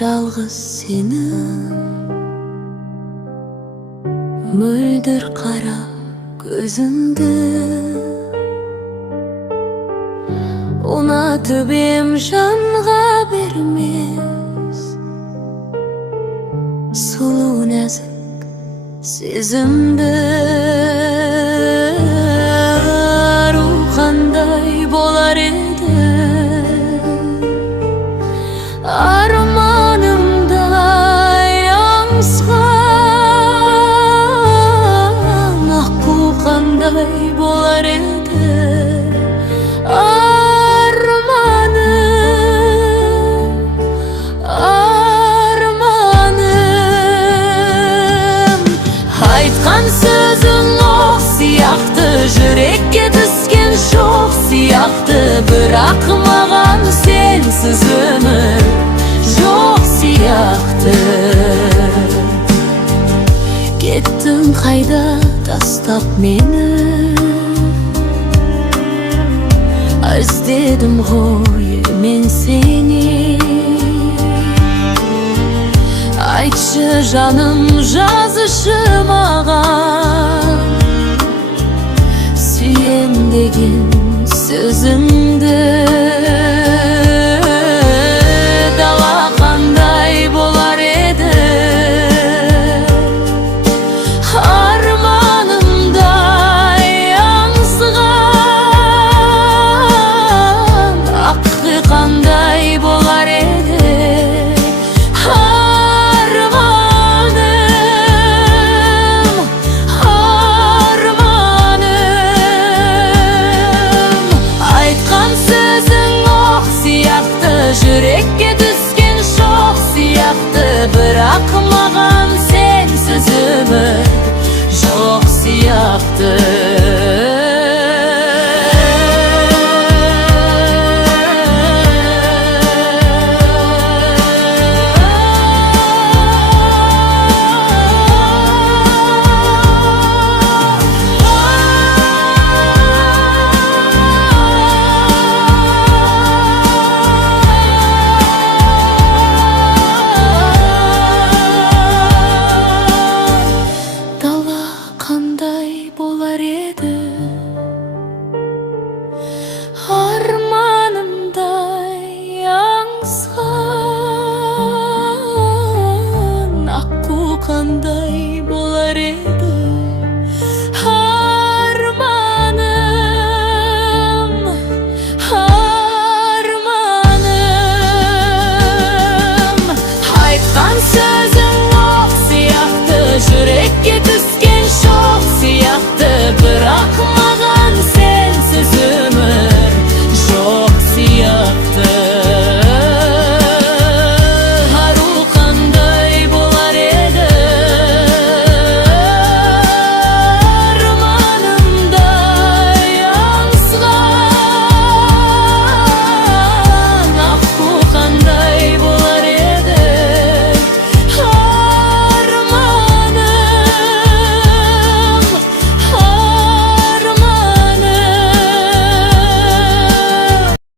жалғыз сенің мөлдір қара көзіңді ұнатып ем жанға бермес сұлу нәзік сезімді ару қандай болар еді арманымдай аңсаған аққу қандай болар еді айтқан сөзің оқ сияқты жүрекке түскен шоқ сияқты бірақ маған сенсіз өмір жоқ сияқты кеттің қайда тастап мені іздедім ғой мен сені айтшы жаным жазышы маған сүйем деген сөзіңді дала қандай болар еді арманымдай аңсаған аққу қандай болар еді жүрекке түскен шоқ сияқты бірақ маған сенсіз өмір жоқ сияқты арманымдай аңсаған аққу қандай